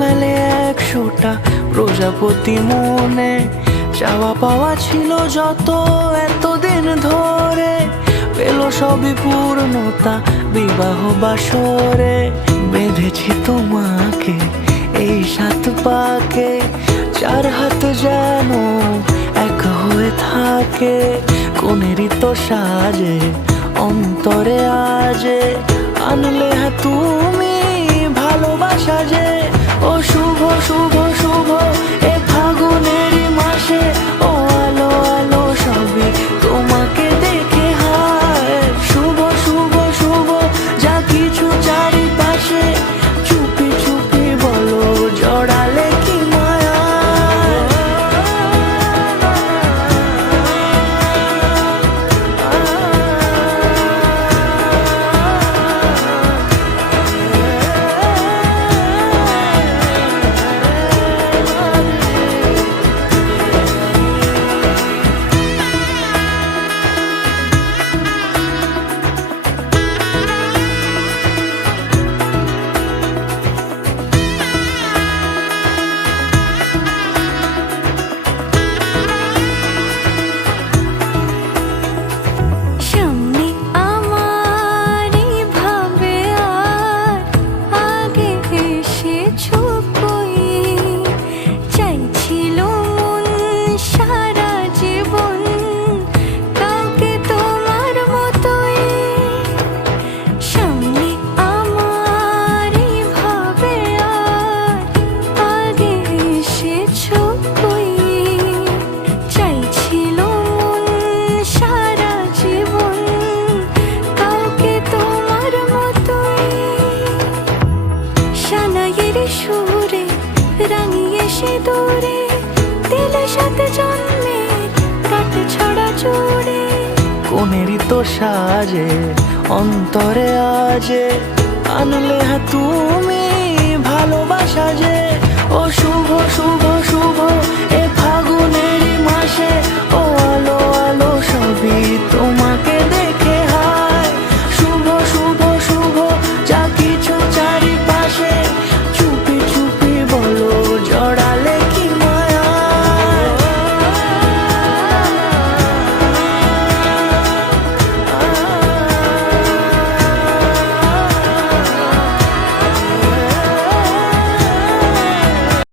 মেলে 100টা প্রজাপতি মনে, চাওয়া পাওয়া ছিল যত এতদিন ধরে, পেল সবই পূর্ণতা বিবাহ বাসরে। বেঁধেছি তোমাকে এই 7 পাকে, 4 হাত যেন এক হয়ে থাকে। কোনেরই তো সাজে অন্তরে আজে, আনলে তুমি ভালোবাসা যে। ও শুভ শুভ শুভ এ ফাগুনেরই মাসে, ও আলো আলো সবই তোমাকে দেখে হায়। শুভ শুভ শুভ যা কিছু চারিপাশে, চুপি চুপি বলো জড়ালে কি মায়া। সুরে রাঙিয়ে সে দূরে, দিলে 7 জন্মের কাট ছড়া জোড়ে। কোনেরই তো সাজে অন্তরে আজে, আনলে তুমি ভালোবাসা যে। ও শুভ শুভ শুভ